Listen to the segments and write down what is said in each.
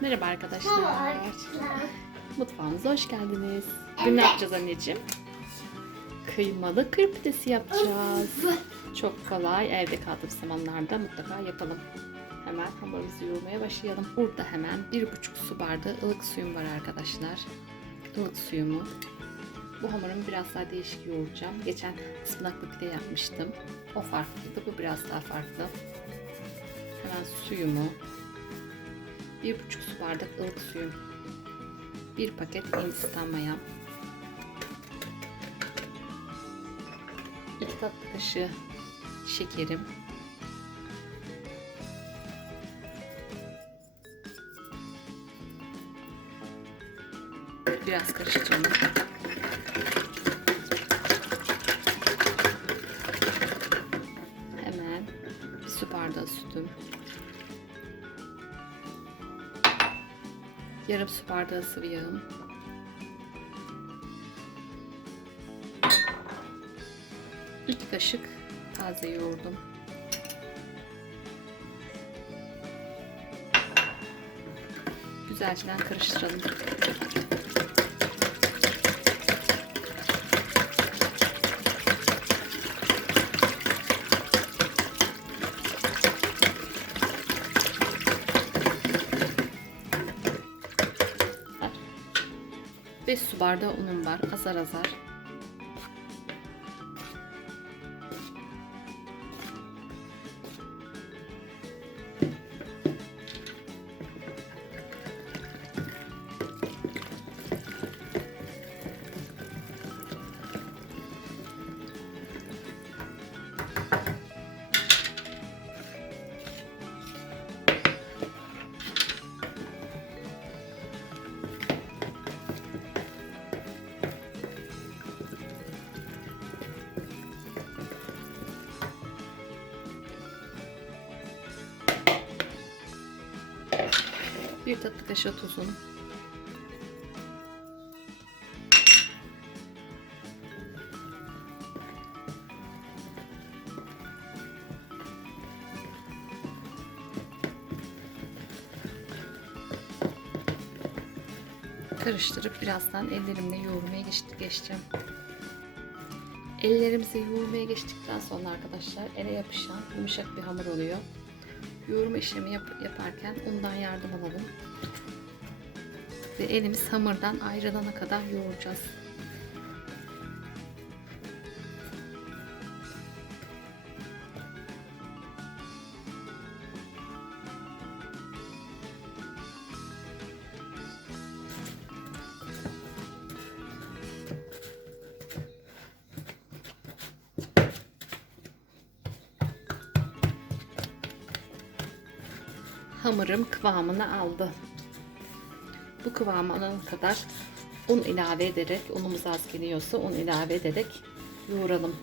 Merhaba arkadaşlar. Merhaba arkadaşlar. Mutfağımıza hoş geldiniz. Bugün ne yapacağız anneciğim? Kıymalı kır pidesi yapacağız. Çok kolay. Evde kaldığımız zamanlarda mutlaka yapalım. Hemen hamurumuzu yoğurmaya başlayalım. Burada hemen bir buçuk su bardağı ılık suyum var arkadaşlar. Ilık suyumu. Bu hamurumu biraz daha değişik yoğuracağım. Geçen ıspanaklı pide yapmıştım. O farklıydı. Bu biraz daha farklı. Hemen suyumu. Bir buçuk su bardak ılık suyum. Bir paket hindistan mayam. İki tatlı kaşığı şekerim. Biraz karıştıralım. Yarım su bardağı sıvı yağım. İki kaşık taze yoğurdum. Güzelce karıştıralım. Beş su bardağı unum var. Azar azar. Bir tatlı kaşığı tuzum. Karıştırıp birazdan ellerimle yoğurmaya geç- geçeceğim. Ellerimizi yoğurmaya geçtikten sonra arkadaşlar ele yapışan yumuşak bir hamur oluyor. Yoğurma işlemi yap- yaparken undan yardım alalım. Ve elimiz hamurdan ayrılana kadar yoğuracağız. Hamurum kıvamını aldı. Bu kıvamı alana kadar un ilave ederek, unumuz az geliyorsa un ilave ederek yoğuralım.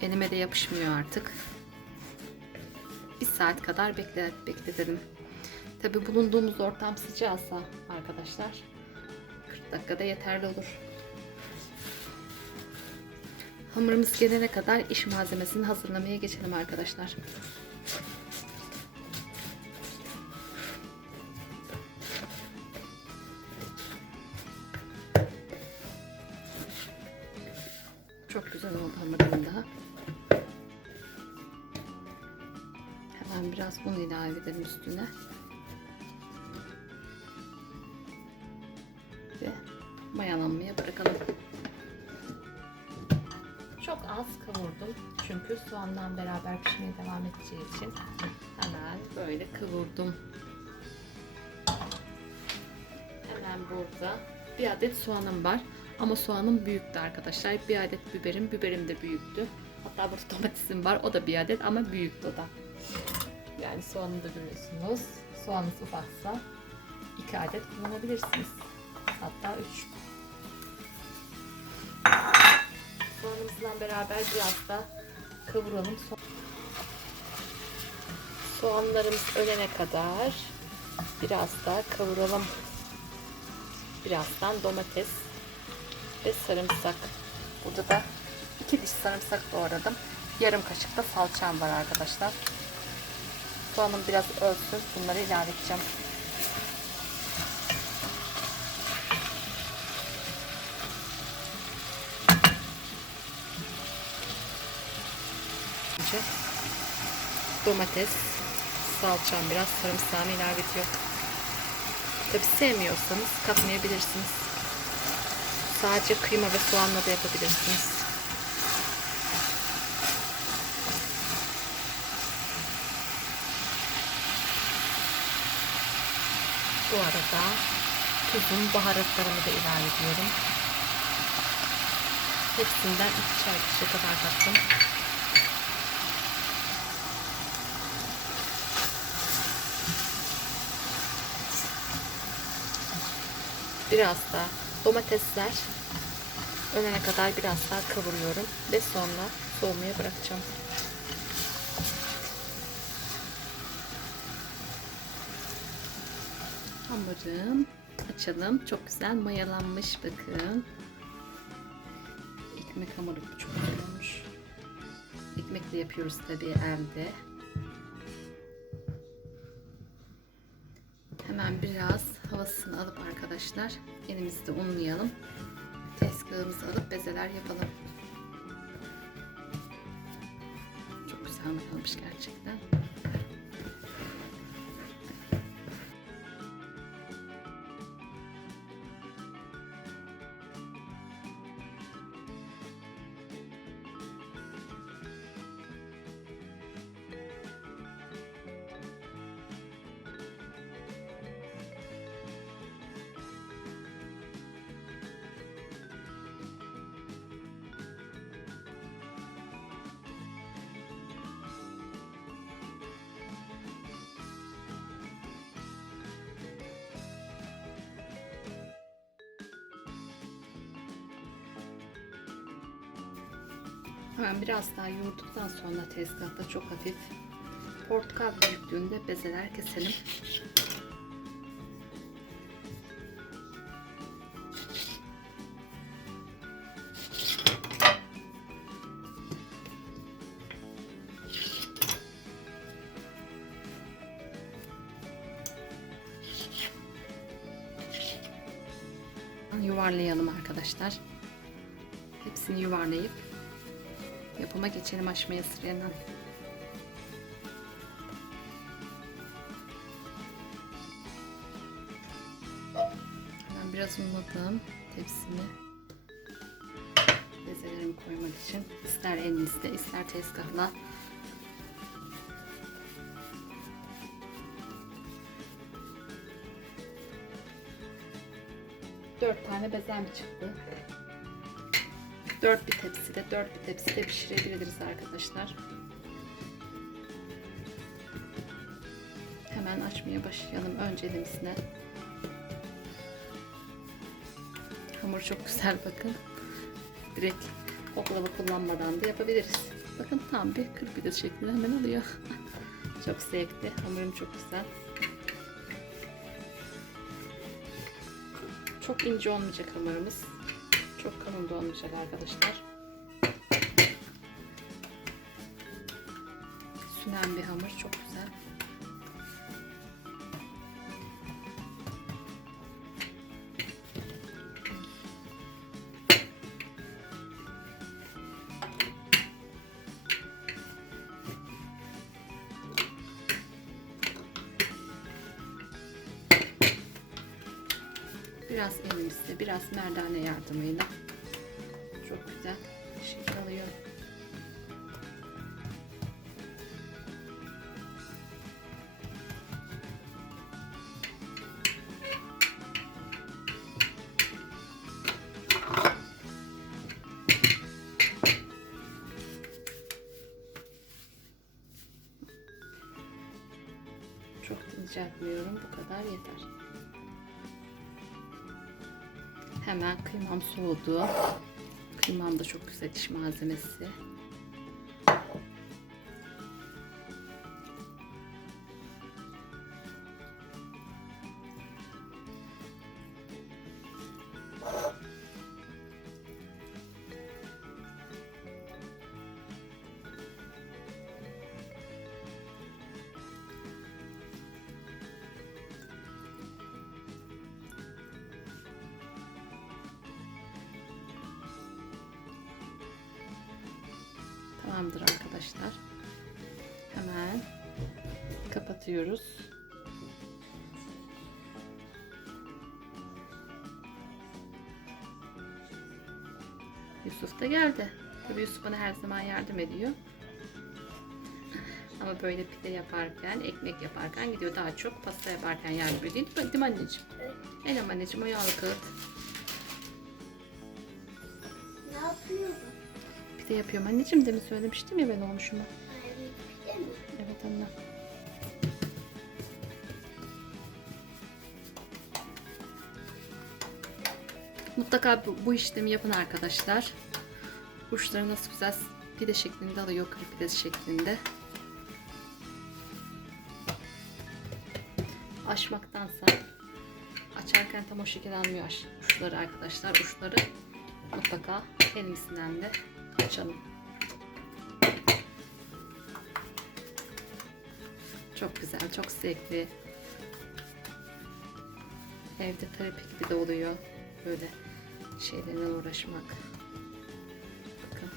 Elime de yapışmıyor artık. Bir saat kadar bekle, bekletelim. Tabi bulunduğumuz ortam sıcaksa arkadaşlar 40 dakikada yeterli olur. Hamurumuz gelene kadar iş malzemesini hazırlamaya geçelim arkadaşlar. Çok güzel oldu hamurum da. Hemen biraz un ilave edelim üstüne. Ve mayalanmaya bırakalım. Az kavurdum. Çünkü soğandan beraber pişmeye devam edeceği için hemen böyle kavurdum. Hemen burada bir adet soğanım var. Ama soğanım büyüktü arkadaşlar. Bir adet biberim, biberim de büyüktü. Hatta burada domatesim var. O da bir adet ama büyüktü o da. Yani soğanı da görüyorsunuz. Soğanınız ufaksa iki adet kullanabilirsiniz. Hatta üç. Soğanımızla beraber biraz da kavuralım. So- Soğanlarımız ölene kadar biraz daha kavuralım. Birazdan domates ve sarımsak. Burada da iki diş sarımsak doğradım. Yarım kaşık da salçam var arkadaşlar. Soğanım biraz ölsün. Bunları ilave edeceğim. Domates, salçam biraz sarımsağımı ilave ediyorum. Tabi sevmiyorsanız katmayabilirsiniz. Sadece kıyma ve soğanla da yapabilirsiniz. Bu arada tuzum, baharatlarımı da ilave ediyorum. Hepsinden 2 çay kaşığı kadar kattım. Biraz da domatesler ölene kadar biraz daha kavuruyorum ve sonra soğumaya bırakacağım. Hamurum açalım. Çok güzel mayalanmış bakın. Ekmek hamuru çok güzel olmuş. Ekmekle yapıyoruz tabii evde. Hemen biraz havasını alıp arkadaşlar elimizi de unlayalım. Tezgahımızı alıp bezeler yapalım. Çok güzel mayalamış gerçekten. Biraz daha yoğurduktan sonra tezgahta çok hafif portakal büyüklüğünde bezeler keselim. Yuvarlayalım arkadaşlar. Hepsini yuvarlayıp Yapıma geçelim aşmaya sırayla. Ben biraz unladım tepsimi. Bezelerimi koymak için. ister elinizde ister tezgahla. Dört tane bezem çıktı. 4 bir tepside 4 bir tepside pişirebiliriz arkadaşlar. Hemen açmaya başlayalım önce elimizle. Hamur çok güzel bakın. Direkt oklava kullanmadan da yapabiliriz. Bakın tam bir kırpidez şeklinde hemen alıyor. çok zevkli. Hamurum çok güzel. Çok ince olmayacak hamurumuz. Çok kalın da arkadaşlar. Sünen bir hamur. Çok güzel. Biraz merdane yardımıyla çok güzel şekil alıyor. Çok inceltmiyorum. Bu kadar yeter. Hemen kıymam soğudu. Kıymam da çok güzel iş malzemesi. Tamamdır arkadaşlar. Hemen kapatıyoruz. Yusuf da geldi. Tabii Yusuf bana her zaman yardım ediyor. Ama böyle pide yaparken, ekmek yaparken gidiyor daha çok pasta yaparken yardım ediyor. Değil mi, anneciğim? Evet. Eylem anneciğim o yağlı kağıt. Bu? Pide yapıyorum anneciğim demin söylemiştim ya ben olmuşumu. Pide? Evet anne. Mutlaka bu, bu işlemi yapın arkadaşlar. Uçları nasıl güzel pide şeklinde alıyor, kır pidesi şeklinde. Açmaktansa açarken tam o şekil almıyor uçları arkadaşlar. Uçları mutlaka elimizden de açalım. Çok güzel, çok zevkli. Evde terapi gibi de oluyor. Böyle şeylerle uğraşmak. Bakın.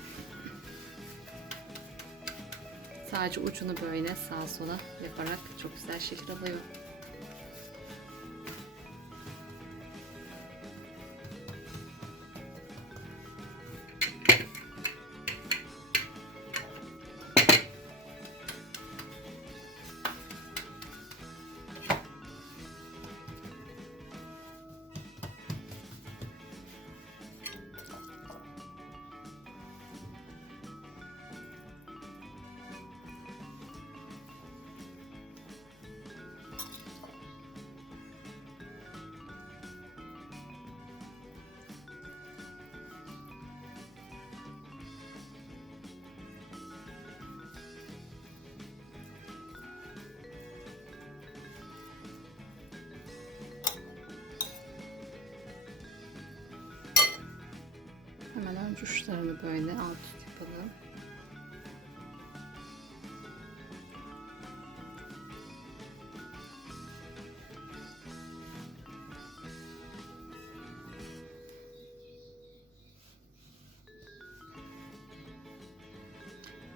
Sadece ucunu böyle sağa sola yaparak çok güzel şekil alıyor. Hemen önce uçlarını böyle alt üst yapalım.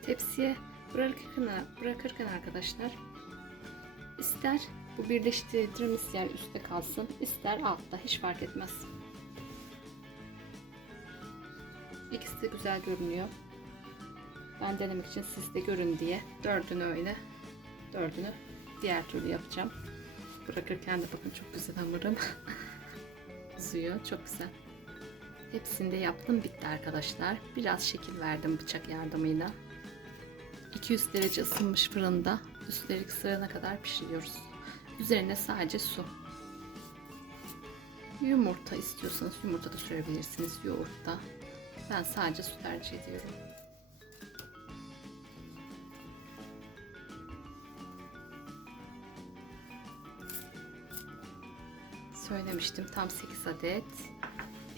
Tepsiye bırakırken, bırakırken arkadaşlar ister bu birleştirdiğimiz yer üstte kalsın ister altta hiç fark etmez. İkisi de güzel görünüyor. Ben denemek için siz de görün diye dördünü öyle dördünü diğer türlü yapacağım. Bırakırken de bakın çok güzel hamurum uzuyor. Çok güzel. Hepsini de yaptım bitti arkadaşlar. Biraz şekil verdim bıçak yardımıyla. 200 derece ısınmış fırında üstleri kısırana kadar pişiriyoruz. Üzerine sadece su. Yumurta istiyorsanız yumurta da sürebilirsiniz. Yoğurt da. Ben sadece su tercih ediyorum. Söylemiştim tam 8 adet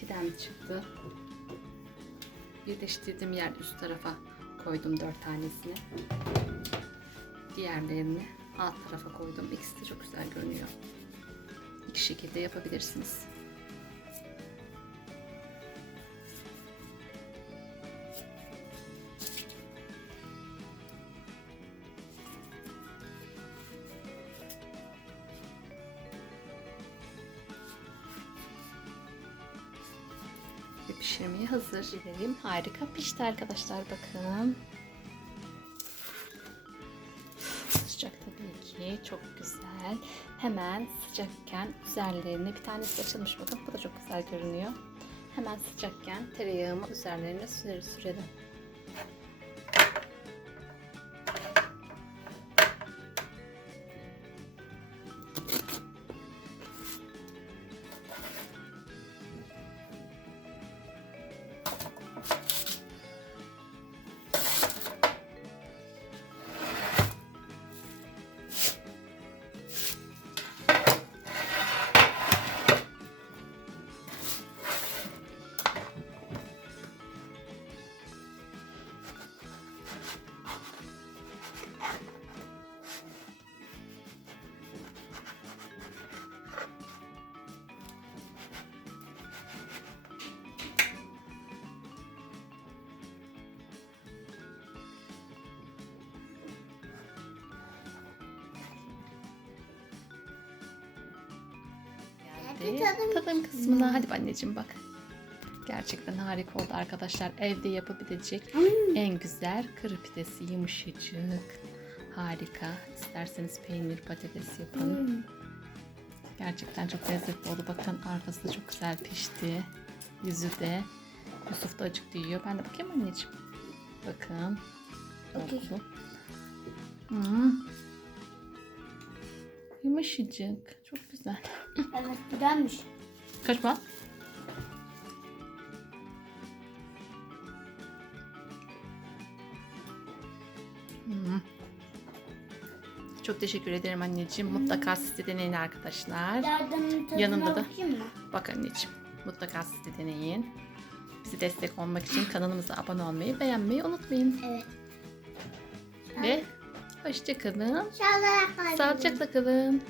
pidem çıktı. Birleştirdiğim yer üst tarafa koydum 4 tanesini. Diğerlerini alt tarafa koydum. İkisi de çok güzel görünüyor. İki şekilde yapabilirsiniz. Pişirmeye hazır. Gidelim. Harika pişti arkadaşlar bakın. Sıcak tabii ki. Çok güzel. Hemen sıcakken üzerlerine bir tanesi açılmış bakın. Bu da çok güzel görünüyor. Hemen sıcakken tereyağımı üzerlerine süre Hadi tadım tadım kısmına. Hadi anneciğim bak. Gerçekten harika oldu arkadaşlar. Evde yapabilecek Hmm. en güzel kır pidesi yumuşacık. Harika. İsterseniz peynir patates yapın. Hmm. Gerçekten çok lezzetli oldu. Bakın arkası da çok güzel pişti. Yüzü de. Yusuf da acıktı yiyor. Ben de bakayım anneciğim. Bakın. Oldu. Hmm. Yumuşacık. Çok güzel. Evet güzelmiş. Kaçma. Hmm. Çok teşekkür ederim anneciğim. Mutlaka siz de deneyin arkadaşlar. Yardımın Yanında da. Bak anneciğim. Mutlaka siz de deneyin. Bizi destek olmak için kanalımıza abone olmayı, beğenmeyi unutmayın. Evet. Ve hoşçakalın. Şallah Sağlıcakla kalın.